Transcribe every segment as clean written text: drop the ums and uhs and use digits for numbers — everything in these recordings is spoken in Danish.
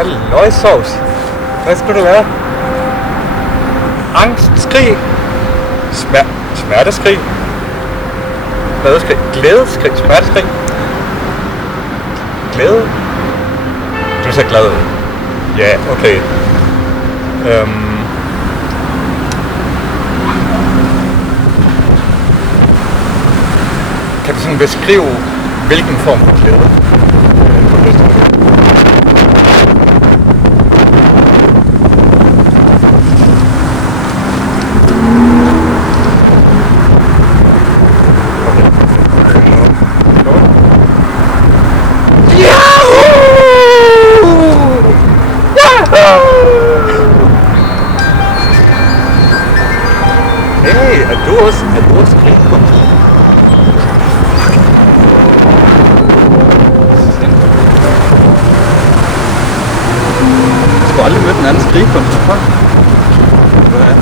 Halløjsovs. Hvad skulle det være? Angstskrig. Smerteskrig. Glædeskrig. Glædeskrig. Smerteskrig. Glæde. Du ser glad ud. Ja, okay. Kan du sådan beskrive, hvilken form for glæde du har lyst til? Hey, er du også skrigkunst? Jeg har aldrig mødt en anden skrigekunstner før. Hvad er det?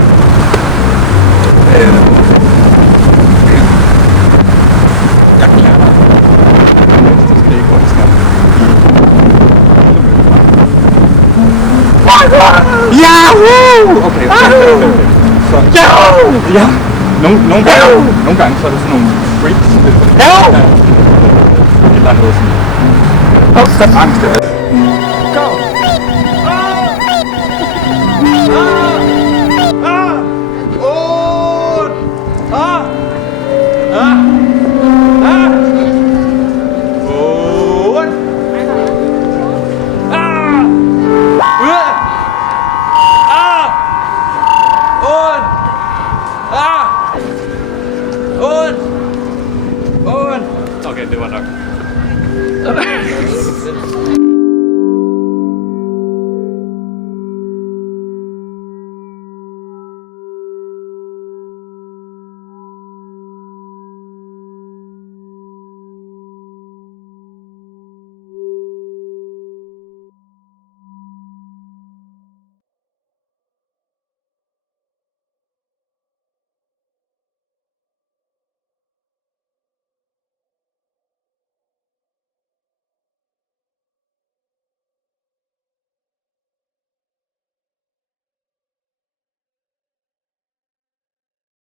Jeg kan lære dig. Den næste skrigekunstner. Yahoo! Okay. Så, ja. Nogle gange så er det sådan nogle freaks. Et eller andet sådan. Angst. Go! Okay, det var nok.